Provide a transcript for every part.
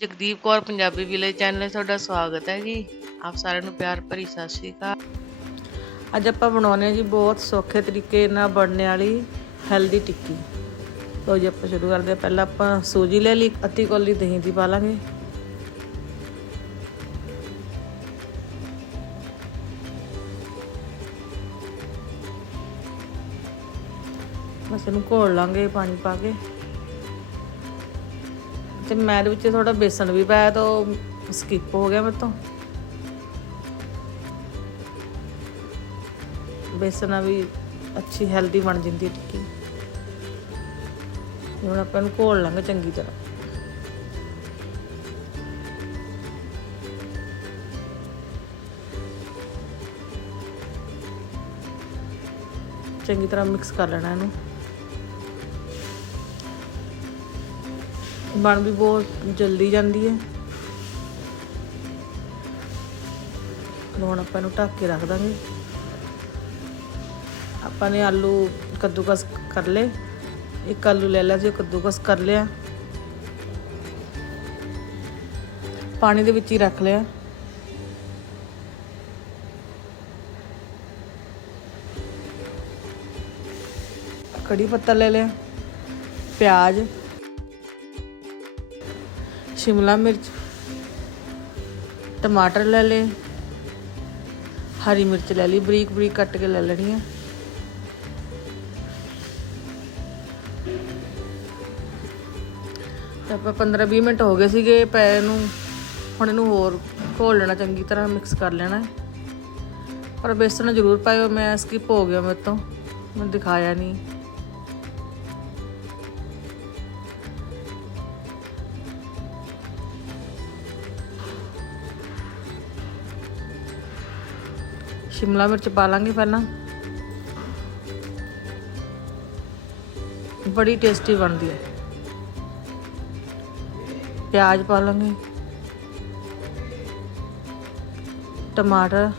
Jagdeep Kaur Punjabi village channel 'ਤੇ ਤੁਹਾਡਾ ਸਵਾਗਤ ਹੈ ਜੀ। ਆਪ ਸਾਰਿਆਂ ਨੂੰ ਪਿਆਰ ਭਰੀ ਸਤਿ ਸ਼੍ਰੀ ਅਕਾਲ। ਅੱਜ ਆਪਾਂ ਬਣਾਉਣੇ ਆ ਜੀ ਬਹੁਤ ਸੌਖੇ ਤਰੀਕੇ ਨਾਲ ਬਣਨੇ ਵਾਲੀ ਹੈਲਦੀ ਟਿੱਕੀ। ਲੋ ਜੀ ਆਪਾਂ ਸ਼ੁਰੂ ਕਰਦੇ ਹਾਂ। ਪਹਿਲਾਂ ਆਪਾਂ ਸੂਜੀ ਲੈ ਲਈ ਅੱਧੀ ਕੋਲੀ ਦਹੀਂ ਦੀ ਪਾ ਲਾਂਗੇ। ਬਸ ਇਹਨੂੰ ਘੋਲ ਲਾਂਗੇ ਪਾਣੀ ਪਾ ਕੇ। ਤੇ ਮੈਂ ਇਹਦੇ ਵਿੱਚ ਥੋੜਾ ਬੇਸਣ ਵੀ ਪਾਇਆ ਤਾਂ ਉਹ ਸਕਿਪ ਹੋ ਗਿਆ ਮੇਰੇ ਤੋਂ। ਬੇਸਣ ਨਾਲ ਵੀ ਅੱਛੀ ਹੈਲਦੀ ਬਣ ਜਾਂਦੀ ਹੈ ਟਿੱਕੀ। ਹੁਣ ਆਪਾਂ ਇਹਨੂੰ ਘੋਲ ਲਾਂਗੇ ਚੰਗੀ ਤਰ੍ਹਾਂ। ਚੰਗੀ ਤਰ੍ਹਾਂ ਮਿਕਸ ਕਰ ਲੈਣਾ ਇਹਨੂੰ। ਬਣ ਵੀ ਬਹੁਤ ਜਲਦੀ ਜਾਂਦੀ ਹੈ। ਹੁਣ ਆਪਾਂ ਨੂੰ ਢੱਕ ਕੇ ਰੱਖ ਦਾਂਗੇ। ਆਪਾਂ ਨੇ ਆਲੂ ਕੱਦੂਕਸ ਕਰ ਲਏ। ਇੱਕ ਆਲੂ ਲੈ ਲਿਆ ਜੀ ਕੱਦੂਕਸ ਕਰ ਲਿਆ। ਪਾਣੀ ਦੇ ਵਿੱਚ ਹੀ ਰੱਖ ਲਿਆ। ਕੜੀ ਪੱਤਾ ਲੈ ਲਿਆ, ਪਿਆਜ਼। ਸ਼ਿਮਲਾ ਮਿਰਚ, ਟਮਾਟਰ ਲੈ ਲਏ, ਹਰੀ ਮਿਰਚ ਲੈ ਲਈ, ਬਰੀਕ ਬਰੀਕ ਕੱਟ ਕੇ ਲੈ ਲੈਣੀ ਹੈ ਤੇ ਆਪਾਂ 15 20 ਮਿੰਟ ਹੋ ਗਏ ਸੀਗੇ, ਪੈ ਨੂੰ ਹੁਣ ਇਹਨੂੰ ਹੋਰ ਘੋਲ ਲੈਣਾ, ਚੰਗੀ ਤਰ੍ਹਾਂ ਮਿਕਸ ਕਰ ਲੈਣਾ। ਪਰ ਬੇਸਣ ਜ਼ਰੂਰ ਪਾਇਓ, ਮੈਂ ਸਕਿਪ ਹੋ ਗਿਆ ਮੇਰੇ ਤੋਂ ਮੈਂ ਦਿਖਾਇਆ ਨਹੀਂ। ਸ਼ਿਮਲਾ ਮਿਰਚ ਪਾ ਲਾਂਗੇ ਪਹਿਲਾਂ। ਬੜੀ ਟੇਸਟੀ ਬਣਦੀ ਹੈ। ਪਿਆਜ਼ ਪਾ ਲਾਂਗੇ। ਟਮਾਟਰ।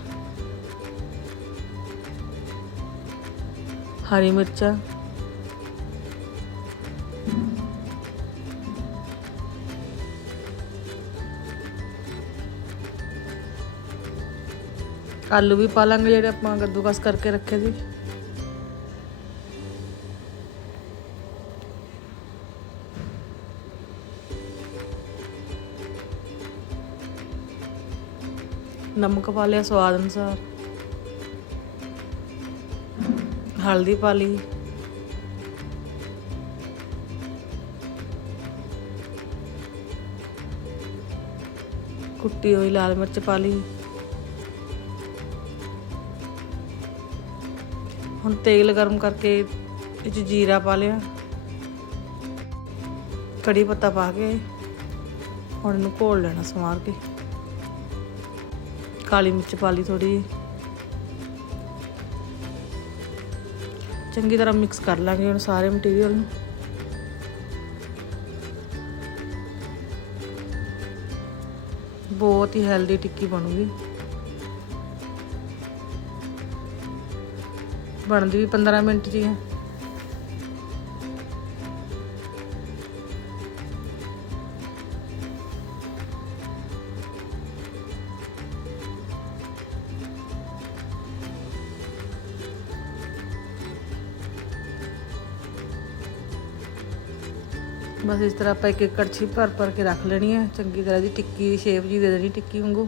ਹਰੀ ਮਿਰਚਾਂ। ਆਲੂ ਵੀ ਪਾ ਲਾਂਗੇ ਜਿਹੜੇ ਆਪਾਂ ਕੱਦੂਕਸ ਕਰਕੇ ਰੱਖੇ ਸੀ। ਨਮਕ ਪਾ ਲਿਆ ਸਵਾਦ ਅਨੁਸਾਰ। ਹਲਦੀ ਪਾ ਲਈ। ਕੁੱਟੀ ਹੋਈ ਲਾਲ ਮਿਰਚ ਪਾ ਲਈ। ਹੁਣ ਤੇਲ ਗਰਮ ਕਰਕੇ ਇਹ 'ਚ ਜੀਰਾ ਪਾ ਲਿਆ। ਕੜੀ ਪੱਤਾ ਪਾ ਕੇ ਹੁਣ ਇਹਨੂੰ ਘੋਲ ਲੈਣਾ ਸਮਾਰ ਕੇ। ਕਾਲੀ ਮਿਰਚ ਪਾ ਲਈ ਥੋੜੀ ਚੰਗੀ ਤਰ੍ਹਾਂ ਮਿਕਸ ਕਰ ਲਾਂਗੇ ਹੁਣ ਸਾਰੇ ਮਟੀਰੀਅਲ ਨੂੰ। ਬਹੁਤ ਹੀ ਹੈਲਦੀ ਟਿੱਕੀ ਬਣੂਗੀ। ਬਣਦੀ ਵੀ 15 ਮਿੰਟ 'ਚ ਹੀ। ਹੈ ਬਸ ਇਸ ਤਰ੍ਹਾਂ ਆਪਾਂ ਇੱਕ ਇੱਕ ਕੜਛੀ ਭਰ ਭਰ ਕੇ ਰੱਖ ਲੈਣੀ ਹੈ। ਚੰਗੀ ਤਰ੍ਹਾਂ ਦੀ ਟਿੱਕੀ ਦੀ ਸ਼ੇਪ ਜੀ ਦੇ ਦੇਣੀ, ਟਿੱਕੀ ਵਾਂਗੂ।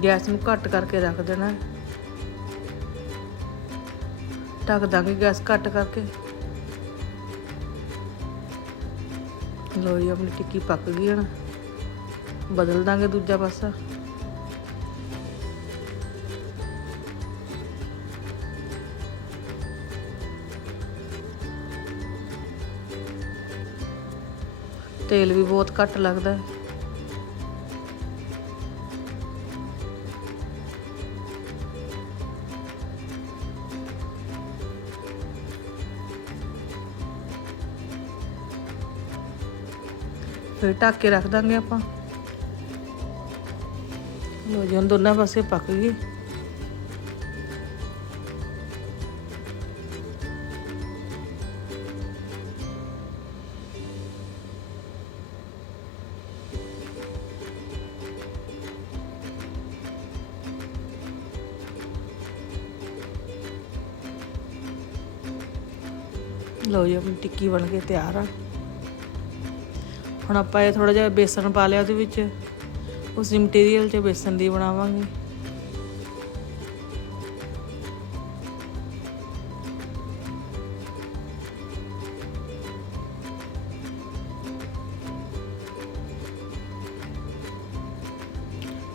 ਗੈਸ ਨੂੰ ਘੱਟ ਕਰਕੇ ਰੱਖ ਦੇਣਾ। ਢੱਕ ਦਾਂਗੇ ਗੈਸ ਘੱਟ ਕਰਕੇ। ਲੋ ਜੀ, ਆਪਣੀ ਟਿੱਕੀ ਪੱਕ ਗਈ ਹੁਣ ਬਦਲ ਦਾਂਗੇ ਦੂਜਾ ਪਾਸਾ। ਤੇਲ ਵੀ ਬਹੁਤ ਘੱਟ ਲੱਗਦਾ। ਹੈ ਫਿਰ ਢੱਕ ਕੇ ਰੱਖ ਦਾਂਗੇ ਆਪਾਂ। ਲੋ ਜੀ, ਹੁਣ ਦੋਨਾਂ ਪਾਸੇ ਪੱਕ ਗਈ। ਲੋ ਜੀ, ਆਪਣੀ ਟਿੱਕੀ ਬਣ ਕੇ ਤਿਆਰ ਆ। ਹੁਣ ਆਪਾਂ ਇਹ ਥੋੜਾ ਜਿਹਾ ਬੇਸਨ ਪਾ ਲਿਆ ਉਹਦੇ ਵਿੱਚ। ਉਸ ਮਟੀਰੀਅਲ 'ਚ ਬੇਸਨ ਦੀ ਬਣਾਵਾਂਗੇ।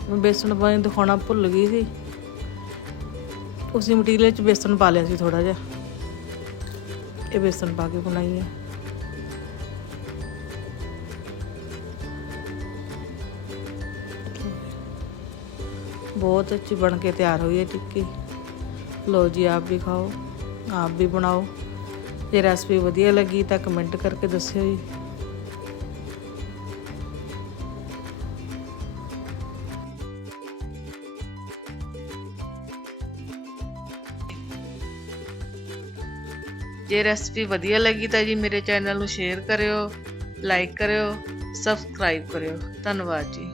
ਮੈਂ ਬੇਸਨ ਪਾਣੀ ਦਿਖਾਉਣਾ ਭੁੱਲ ਗਈ ਸੀ। ਉਸੇ ਮਟੀਰੀਅਲ 'ਚ ਬੇਸਨ ਪਾ ਲਿਆ ਸੀ ਥੋੜਾ ਜਿਹਾ। ਇਹ ਬੇਸਨ ਪਾ ਕੇ ਬਣਾਈ ਹੈ ਬਹੁਤ ਅੱਛੀ ਬਣ ਕੇ ਤਿਆਰ ਹੋਈ ਹੈ ਟਿੱਕੀ। ਲੋ ਜੀ, ਆਪ ਵੀ ਖਾਓ, ਆਪ ਵੀ ਬਣਾਓ। ਜੇ ਰੈਸਪੀ ਵਧੀਆ ਲੱਗੀ ਤਾਂ ਕਮੈਂਟ ਕਰਕੇ ਦੱਸਿਓ ਜੀ। ਜੇ ਰੈਸਪੀ ਵਧੀਆ ਲੱਗੀ ਤਾਂ ਜੀ ਮੇਰੇ ਚੈਨਲ ਨੂੰ ਸ਼ੇਅਰ ਕਰਿਓ ਲਾਈਕ ਕਰਿਓ ਸਬਸਕ੍ਰਾਈਬ ਕਰਿਓ। ਧੰਨਵਾਦ ਜੀ।